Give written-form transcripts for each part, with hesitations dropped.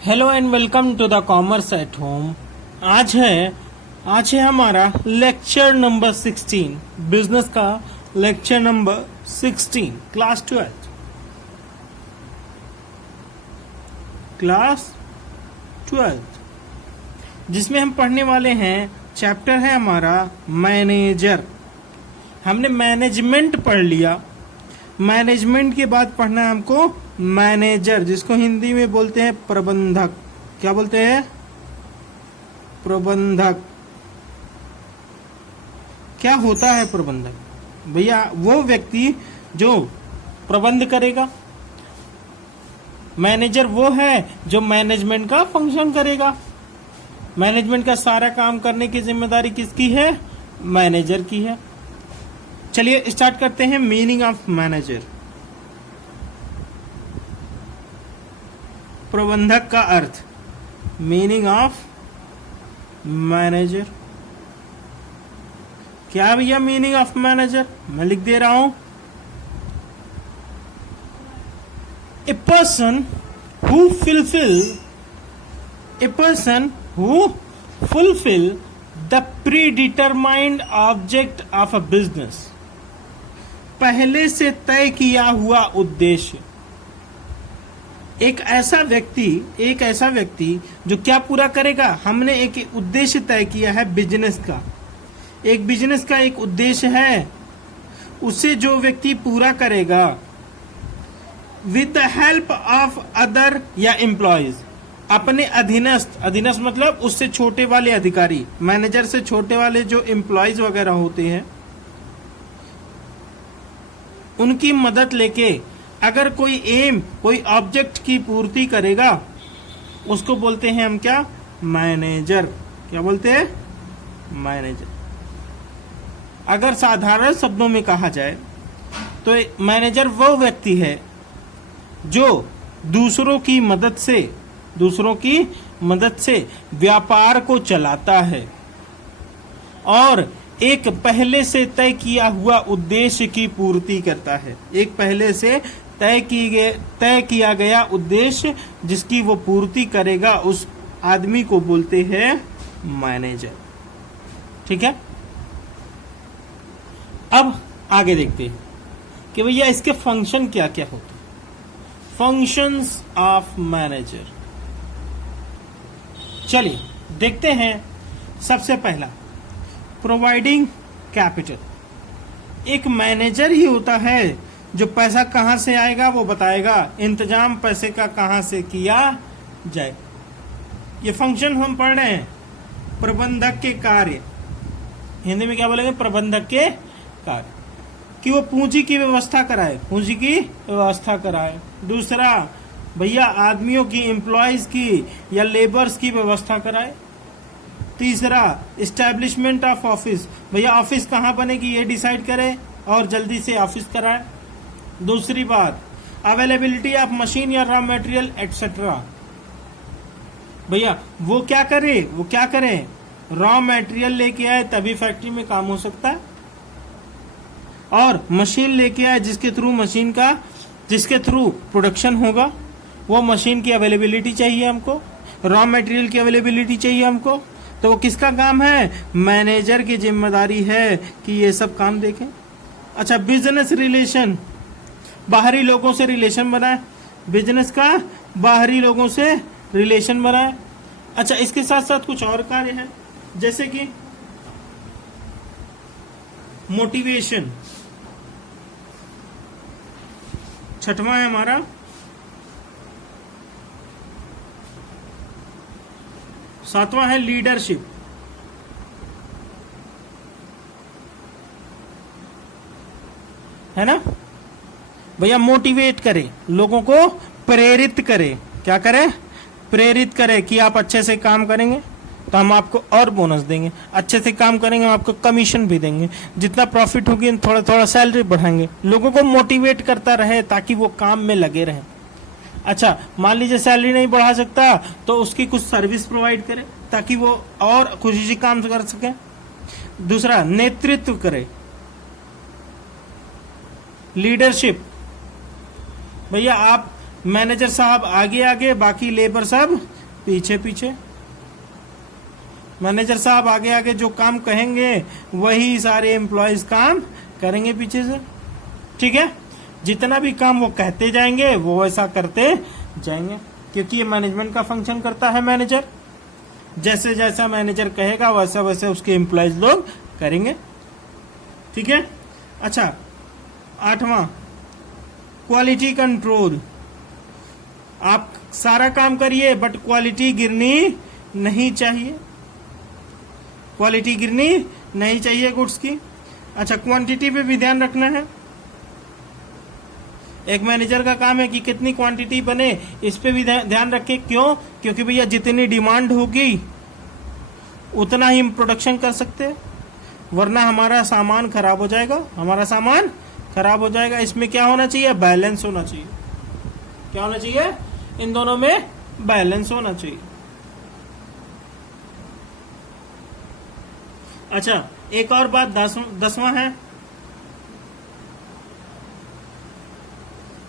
Hello and welcome to the commerce at home. आज है हमारा लेक्चर नंबर 16, बिजनेस का लेक्चर नंबर 16, क्लास 12, जिसमें हम पढ़ने वाले हैं। चैप्टर है हमारा मैनेजर। हमने मैनेजमेंट पढ़ लिया। मैनेजमेंट के बाद पढ़ना है हमको मैनेजर, जिसको हिंदी में बोलते हैं प्रबंधक। क्या बोलते हैं? प्रबंधक। क्या होता है प्रबंधक? भैया वो व्यक्ति जो प्रबंध करेगा। मैनेजर वो है जो मैनेजमेंट का फंक्शन करेगा। मैनेजमेंट का सारा काम करने की जिम्मेदारी किसकी है? मैनेजर की है। चलिए स्टार्ट करते हैं। Meaning of manager. प्रबंधक का अर्थ। Meaning of manager. क्या भैया मीनिंग ऑफ मैनेजर? मैं लिख दे रहा हूं। A person who fulfill the predetermined object of a business। पहले से तय किया हुआ उद्देश्य। एक ऐसा व्यक्ति जो क्या पूरा करेगा? हमने एक उद्देश्य तय किया है बिजनेस का। एक बिजनेस का एक उद्देश्य है, उसे जो व्यक्ति पूरा करेगा with the help of other या एम्प्लॉयज, अपने अधीनस्थ मतलब उससे छोटे वाले अधिकारी, मैनेजर से छोटे वाले जो एम्प्लॉयज वगैरह होते हैं, उनकी मदद लेके अगर कोई ऑब्जेक्ट की पूर्ति करेगा, उसको बोलते हैं हम क्या? मैनेजर। क्या बोलते हैं? मैनेजर। अगर साधारण शब्दों में कहा जाए तो मैनेजर वो व्यक्ति है जो दूसरों की मदद से व्यापार को चलाता है और एक पहले से तय किया हुआ उद्देश्य की पूर्ति करता है। एक पहले से तय किया गया उद्देश्य जिसकी वो पूर्ति करेगा, उस आदमी को बोलते हैं मैनेजर। ठीक है। अब आगे देखते हैं कि भैया इसके फंक्शन क्या क्या होते हैं। Functions of manager. चलिए देखते हैं। सबसे पहला, प्रोवाइडिंग कैपिटल। एक मैनेजर ही होता है जो पैसा कहां से आएगा वो बताएगा, इंतजाम पैसे का कहां से किया जाए। ये फंक्शन हम पढ़ रहे हैं। प्रबंधक के कार्य, हिंदी में क्या बोलेंगे? प्रबंधक के कार्य। कि वो पूंजी की व्यवस्था कराए। दूसरा, भैया आदमियों की, एम्प्लॉयज की या लेबर्स की व्यवस्था कराए। तीसरा, इस्टेब्लिशमेंट ऑफ ऑफिस, भैया ऑफिस कहाँ बनेगी ये डिसाइड करे और जल्दी से ऑफिस कराए। दूसरी बात, अवेलेबिलिटी ऑफ मशीन या रॉ मटेरियल एटसेट्रा, भैया वो क्या करे? रॉ मटेरियल लेके आए तभी फैक्ट्री में काम हो सकता है, और मशीन लेके आए जिसके थ्रू प्रोडक्शन होगा। वो मशीन की अवेलेबिलिटी चाहिए हमको, रॉ मटेरियल की अवेलेबिलिटी चाहिए हमको। तो वो किसका काम है? मैनेजर की जिम्मेदारी है कि ये सब काम देखें। अच्छा, बिजनेस रिलेशन, बाहरी लोगों से रिलेशन बनाए। बिजनेस का बाहरी लोगों से रिलेशन बनाए। अच्छा, इसके साथ साथ कुछ और कार्य है, जैसे कि मोटिवेशन। छठवां है हमारा सातवां है लीडरशिप। है ना भैया? मोटिवेट करे, लोगों को प्रेरित करे। क्या करे? प्रेरित करे कि आप अच्छे से काम करेंगे तो हम आपको और बोनस देंगे, अच्छे से काम करेंगे हम आपको कमीशन भी देंगे, जितना प्रॉफिट होगी थोड़ा थोड़ा सैलरी बढ़ाएंगे। लोगों को मोटिवेट करता रहे ताकि वो काम में लगे रहें। अच्छा, मान लीजिए सैलरी नहीं बढ़ा सकता तो उसकी कुछ सर्विस प्रोवाइड करे ताकि वो और खुशी से काम कर सके। दूसरा, नेतृत्व करे, लीडरशिप। भैया आप मैनेजर साहब आगे आगे, बाकी लेबर सब पीछे पीछे। मैनेजर साहब आगे आगे जो काम कहेंगे वही सारे एम्प्लॉयज काम करेंगे पीछे से। ठीक है, जितना भी काम वो कहते जाएंगे वो वैसा करते जाएंगे, क्योंकि ये मैनेजमेंट का फंक्शन करता है मैनेजर। जैसे जैसा मैनेजर कहेगा वैसा वैसे उसके एम्प्लॉयज लोग करेंगे। ठीक है। अच्छा, 8वां क्वालिटी कंट्रोल। आप सारा काम करिए बट क्वालिटी गिरनी नहीं चाहिए, क्वालिटी गिरनी नहीं चाहिए गुड्स की। अच्छा, क्वांटिटी पे भी ध्यान रखना है। एक मैनेजर का काम है कि कितनी क्वांटिटी बने, इस पे भी ध्यान रखे। क्यों? क्योंकि भैया जितनी डिमांड होगी उतना ही हम प्रोडक्शन कर सकते हैं, वरना हमारा सामान खराब हो जाएगा, हमारा सामान खराब हो जाएगा। इसमें क्या होना चाहिए? बैलेंस होना चाहिए। क्या होना चाहिए? इन दोनों में बैलेंस होना चाहिए। अच्छा, एक और बात 10वां है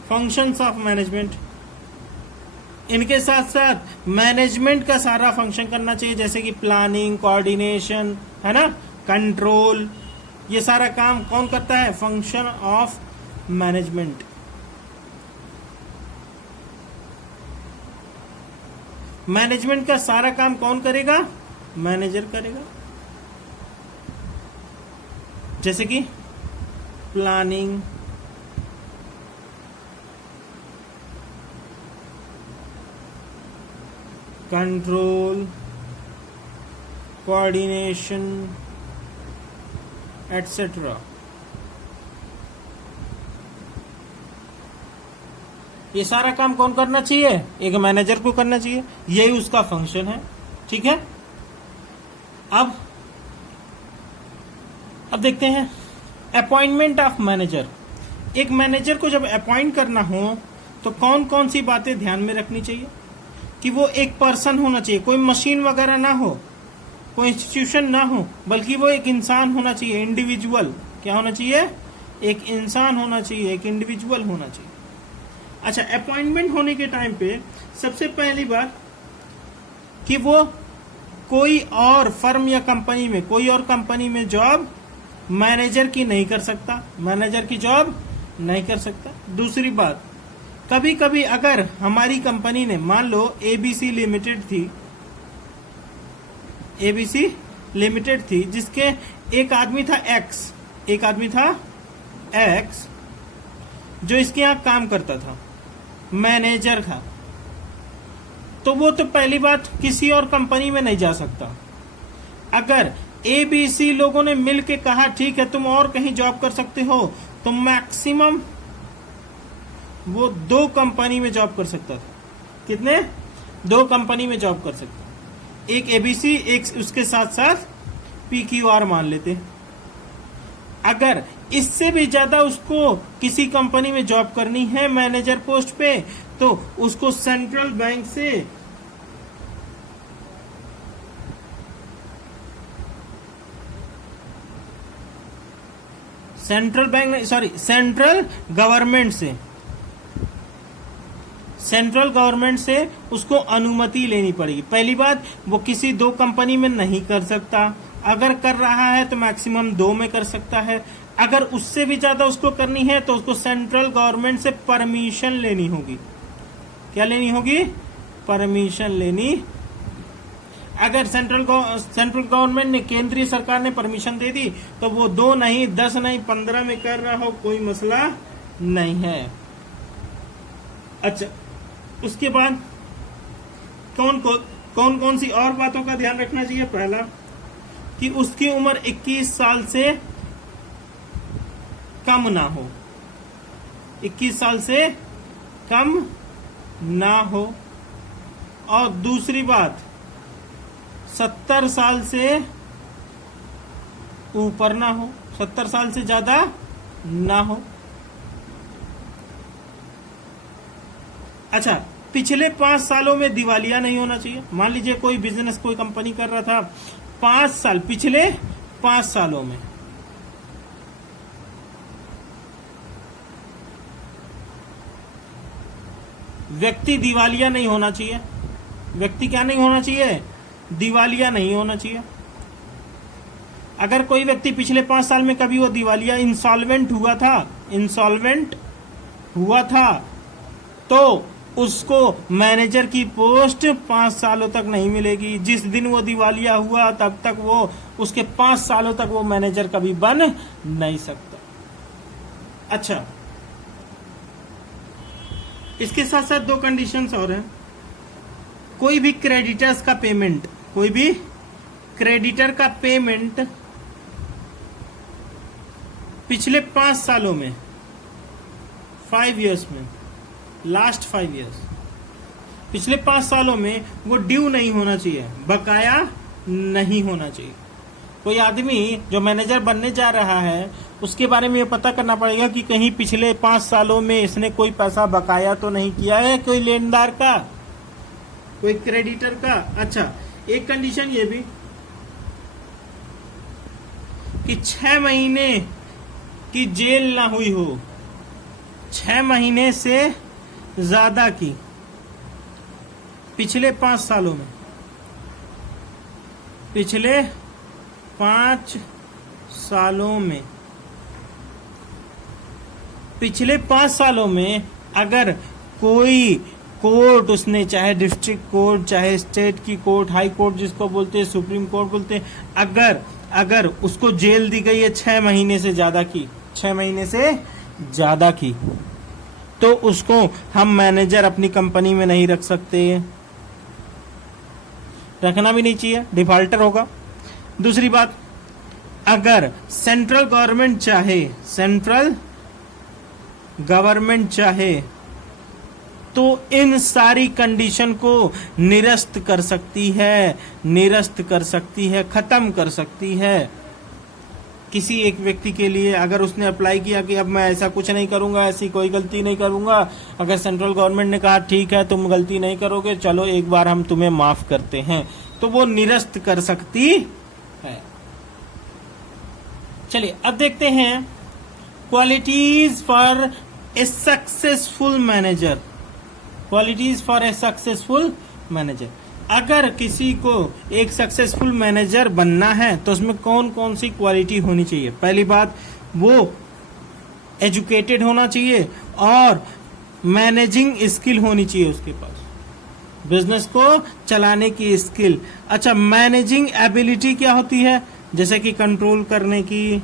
फंक्शंस ऑफ मैनेजमेंट। इनके साथ साथ मैनेजमेंट का सारा फंक्शन करना चाहिए, जैसे कि प्लानिंग, कोऑर्डिनेशन, है ना, कंट्रोल, ये सारा काम कौन करता है? Function of management. मैनेजमेंट का सारा काम कौन करेगा? मैनेजर करेगा। जैसे कि प्लानिंग, कंट्रोल, कोऑर्डिनेशन एटसेट्रा। ये सारा काम कौन करना चाहिए? एक मैनेजर को करना चाहिए, यही उसका फंक्शन है। ठीक है। अब देखते हैं अपॉइंटमेंट ऑफ मैनेजर। एक मैनेजर को जब अपॉइंट करना हो तो कौन कौन सी बातें ध्यान में रखनी चाहिए? कि वो एक पर्सन होना चाहिए, कोई मशीन वगैरह ना हो, कोई इंस्टीट्यूशन ना हो, बल्कि वो एक इंसान होना चाहिए, इंडिविजुअल। क्या होना चाहिए? एक इंसान होना चाहिए, एक इंडिविजुअल होना चाहिए। अच्छा, अपॉइंटमेंट होने के टाइम पे सबसे पहली बात कि वो कोई और फर्म या कंपनी में, कोई और कंपनी में जॉब मैनेजर की नहीं कर सकता, मैनेजर की जॉब नहीं कर सकता। दूसरी बात, कभी कभी अगर हमारी कंपनी ने, मान लो एबीसी लिमिटेड थी, एबीसी लिमिटेड थी, जिसके एक आदमी था एक्स, एक आदमी था एक्स, जो इसके यहां काम करता था, मैनेजर था, तो वो तो पहली बात किसी और कंपनी में नहीं जा सकता। अगर एबीसी लोगों ने मिल के कहा ठीक है तुम और कहीं जॉब कर सकते हो, तो मैक्सिमम वो 2 कंपनी में जॉब कर सकता था। कितने? 2 कंपनी में जॉब कर सकता। एक एबीसी, एक उसके साथ साथ पीक्यूआर मान लेते। अगर इससे भी ज्यादा उसको किसी कंपनी में जॉब करनी है मैनेजर पोस्ट पे, तो उसको सेंट्रल बैंक से सेंट्रल गवर्नमेंट से उसको अनुमति लेनी पड़ेगी। पहली बात, वो किसी 2 कंपनी में नहीं कर सकता, अगर कर रहा है तो मैक्सिमम 2 में कर सकता है। अगर उससे भी ज्यादा उसको करनी है तो उसको सेंट्रल गवर्नमेंट से परमिशन लेनी होगी। क्या लेनी होगी? परमिशन लेनी। अगर सेंट्रल गवर्नमेंट ने, केंद्रीय सरकार ने परमिशन दे दी तो वो 2 नहीं, 10 नहीं, 15 में कर रहा हो, कोई मसला नहीं है। अच्छा, उसके बाद कौन कौन सी और बातों का ध्यान रखना चाहिए? पहला कि उसकी उम्र 21 साल से कम ना हो, 21 साल से कम ना हो। और दूसरी बात, 70 साल से ऊपर ना हो, 70 साल से ज्यादा ना हो। अच्छा, पिछले 5 सालों में दिवालिया नहीं होना चाहिए। मान लीजिए कोई बिजनेस, कोई कंपनी कर रहा था 5 साल, पिछले 5 सालों में व्यक्ति दिवालिया नहीं होना चाहिए। व्यक्ति क्या नहीं होना चाहिए? दिवालिया नहीं होना चाहिए। अगर कोई व्यक्ति पिछले 5 साल में कभी वो दिवालिया इंसॉल्वेंट हुआ था तो उसको मैनेजर की पोस्ट 5 सालों तक नहीं मिलेगी। जिस दिन वो दिवालिया हुआ तब तक वो उसके 5 सालों तक वो मैनेजर कभी बन नहीं सकता। अच्छा, इसके साथ साथ 2 कंडीशंस और हैं। कोई भी क्रेडिटर का पेमेंट पिछले 5 सालों में, 5 इयर्स में, लास्ट 5 इयर्स, पिछले 5 सालों में वो ड्यू नहीं होना चाहिए, बकाया नहीं होना चाहिए। कोई आदमी जो मैनेजर बनने जा रहा है उसके बारे में ये पता करना पड़ेगा कि कहीं पिछले 5 सालों में इसने कोई पैसा बकाया तो नहीं किया है, कोई लेनदार का, कोई क्रेडिटर का। अच्छा, एक कंडीशन ये भी कि 6 महीने की जेल ना हुई हो, 6 महीने से ज्यादा की पिछले 5 सालों में, पिछले 5 सालों में, पिछले 5 सालों में अगर कोई कोर्ट उसने, चाहे डिस्ट्रिक्ट कोर्ट, चाहे स्टेट की कोर्ट, हाई कोर्ट जिसको बोलते हैं, सुप्रीम कोर्ट बोलते हैं, अगर उसको जेल दी गई है 6 महीने से ज्यादा की, 6 महीने से ज्यादा की, तो उसको हम मैनेजर अपनी कंपनी में नहीं रख सकते, रखना भी नहीं चाहिए, डिफॉल्टर होगा। दूसरी बात, अगर सेंट्रल गवर्नमेंट चाहे तो इन सारी कंडीशन को निरस्त कर सकती है, खत्म कर सकती है। किसी एक व्यक्ति के लिए अगर उसने अप्लाई किया कि अब मैं ऐसा कुछ नहीं करूंगा, ऐसी कोई गलती नहीं करूंगा, अगर सेंट्रल गवर्नमेंट ने कहा ठीक है तुम गलती नहीं करोगे, चलो एक बार हम तुम्हें माफ करते हैं, तो वो निरस्त कर सकती है। चलिए अब देखते हैं qualities for a successful manager. अगर किसी को एक सक्सेसफुल मैनेजर बनना है तो उसमें कौन कौन सी क्वालिटी होनी चाहिए? पहली बात, वो एजुकेटेड होना चाहिए और मैनेजिंग स्किल होनी चाहिए उसके पास, बिजनेस को चलाने की स्किल। अच्छा, मैनेजिंग एबिलिटी क्या होती है? जैसे कि कंट्रोल करने की,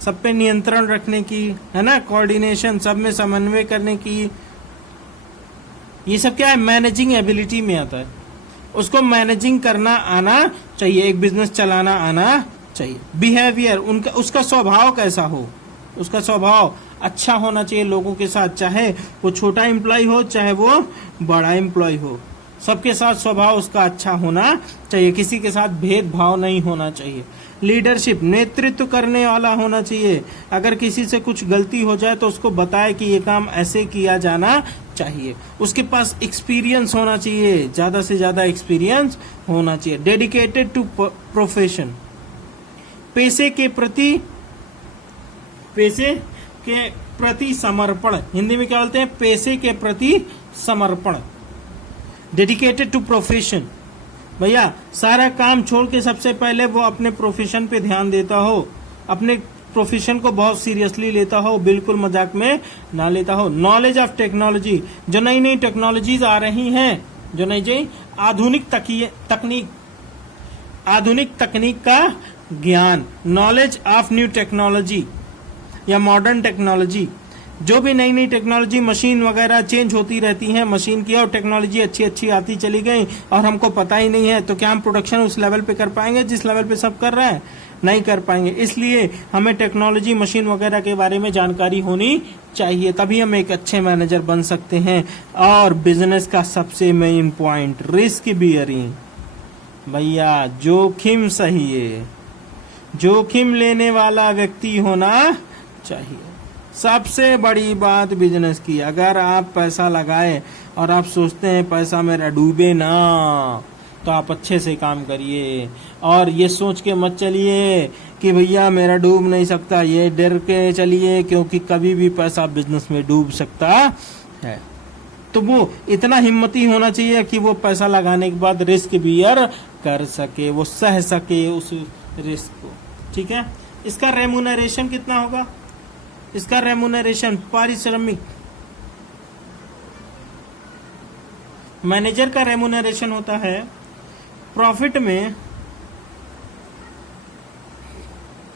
सब पे नियंत्रण रखने की, है ना, कोऑर्डिनेशन, सब में समन्वय करने की, ये सब क्या है? मैनेजिंग एबिलिटी में आता है। उसको मैनेजिंग करना आना चाहिए, एक बिजनेस चलाना आना चाहिए। बिहेवियर, उसका स्वभाव कैसा हो? उसका स्वभाव अच्छा होना चाहिए लोगों के साथ, चाहे वो छोटा एम्प्लॉय हो चाहे वो बड़ा एम्प्लॉय हो, सबके साथ स्वभाव उसका अच्छा होना चाहिए, किसी के साथ भेदभाव नहीं होना चाहिए। लीडरशिप, नेतृत्व करने वाला होना चाहिए। अगर किसी से कुछ गलती हो जाए तो उसको बताए कि ये काम ऐसे किया जाना चाहिए। उसके पास एक्सपीरियंस होना चाहिए, ज्यादा से ज्यादा एक्सपीरियंस होना चाहिए। डेडिकेटेड टू प्रोफेशन, पैसे के प्रति समर्पण, हिंदी में क्या बोलते हैं? पैसे के प्रति समर्पण। डेडिकेटेड टू प्रोफेशन, भैया सारा काम छोड़ के सबसे पहले वो अपने प्रोफेशन पे ध्यान देता हो, अपने प्रोफेशन को बहुत सीरियसली लेता हो, बिल्कुल मजाक में ना लेता हो। नॉलेज ऑफ टेक्नोलॉजी, जो नई नई टेक्नोलॉजीज आ रही हैं, जो नई आधुनिक तकनीक का ज्ञान। नॉलेज ऑफ न्यू टेक्नोलॉजी या मॉडर्न टेक्नोलॉजी, जो भी नई नई टेक्नोलॉजी, मशीन वगैरह चेंज होती रहती हैं, मशीन की और टेक्नोलॉजी अच्छी आती चली गई और हमको पता ही नहीं है, तो क्या हम प्रोडक्शन उस लेवल पे कर पाएंगे जिस लेवल पे सब कर रहे हैं? नहीं कर पाएंगे। इसलिए हमें टेक्नोलॉजी, मशीन वगैरह के बारे में जानकारी होनी चाहिए, तभी हम एक अच्छे मैनेजर बन सकते हैं। और बिजनेस का सबसे मेन पॉइंट, रिस्क बियरिंग, भैया जोखिम सही है, जोखिम लेने वाला व्यक्ति होना चाहिए। सबसे बड़ी बात बिजनेस की, अगर आप पैसा लगाए और आप सोचते हैं पैसा मेरा डूबे ना, तो आप अच्छे से काम करिए और ये सोच के मत चलिए कि भैया मेरा डूब नहीं सकता, ये डर के चलिए क्योंकि कभी भी पैसा बिजनेस में डूब सकता है। तो वो इतना हिम्मती होना चाहिए कि वो पैसा लगाने के बाद रिस्क बियर कर सके, वो सह सके उस रिस्क को। ठीक है, इसका रेमुनरेशन कितना होगा? इसका रेमुनरेशन पारिश्रमिक, मैनेजर का रेमुनरेशन होता है प्रॉफिट में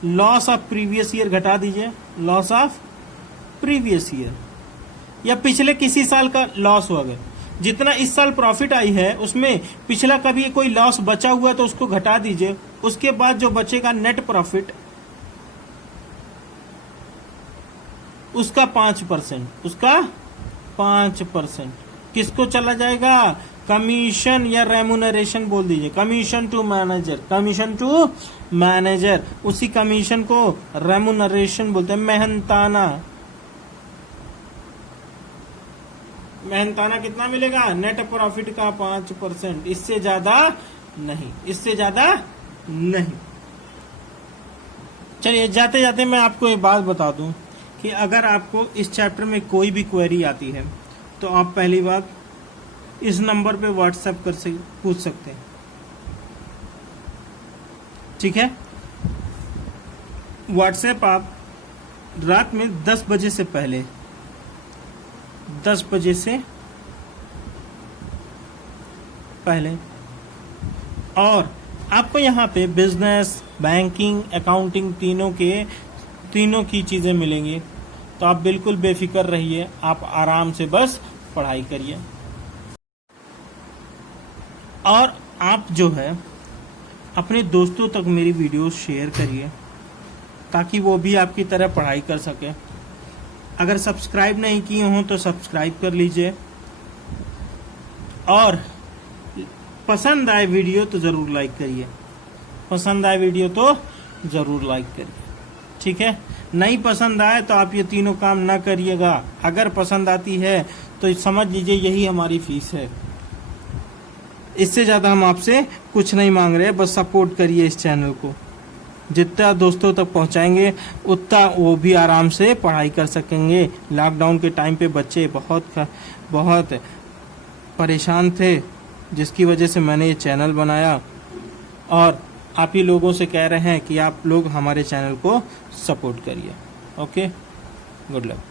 लॉस ऑफ प्रीवियस ईयर घटा दीजिए, लॉस ऑफ प्रीवियस ईयर या पिछले किसी साल का लॉस हुआ। अगर जितना इस साल प्रॉफिट आई है उसमें पिछला कभी कोई लॉस बचा हुआ तो उसको घटा दीजिए, उसके बाद जो बचेगा नेट प्रॉफिट उसका 5%, उसका 5% किसको चला जाएगा? कमीशन या रेमुनरेशन बोल दीजिए, commission to manager, commission to manager, उसी कमीशन को रेमुनरेशन बोलते हैं। मेहनताना, मेहनताना कितना मिलेगा? नेट प्रॉफिट का 5%, इससे ज्यादा नहीं, इससे ज्यादा नहीं। चलिए जाते जाते मैं आपको एक बात बता दूं कि अगर आपको इस चैप्टर में कोई भी क्वेरी आती है तो आप पहली बात इस नंबर पे व्हाट्सएप कर से पूछ सकते हैं। ठीक है, व्हाट्सएप आप रात में 10 बजे से पहले, 10 बजे से पहले, और आपको यहाँ पे बिजनेस, बैंकिंग, अकाउंटिंग तीनों की चीजें मिलेंगी। तो आप बिल्कुल बेफिक्र रहिए, आप आराम से बस पढ़ाई करिए। और आप जो है अपने दोस्तों तक मेरी वीडियो शेयर करिए ताकि वो भी आपकी तरह पढ़ाई कर सके। अगर सब्सक्राइब नहीं किए हों तो सब्सक्राइब कर लीजिए, और पसंद आए वीडियो तो जरूर लाइक करिए, पसंद आए वीडियो तो जरूर लाइक करिए। ठीक है, नहीं पसंद आए तो आप ये तीनों काम ना करिएगा। अगर पसंद आती है तो समझ लीजिए यही हमारी फीस है, इससे ज्यादा हम आपसे कुछ नहीं मांग रहे। बस सपोर्ट करिए इस चैनल को, जितना दोस्तों तक पहुंचाएंगे उतना वो भी आराम से पढ़ाई कर सकेंगे। लॉकडाउन के टाइम पे बच्चे बहुत परेशान थे, जिसकी वजह से मैंने ये चैनल बनाया, और आप ही लोगों से कह रहे हैं कि आप लोग हमारे चैनल को सपोर्ट करिए। Okay, good luck.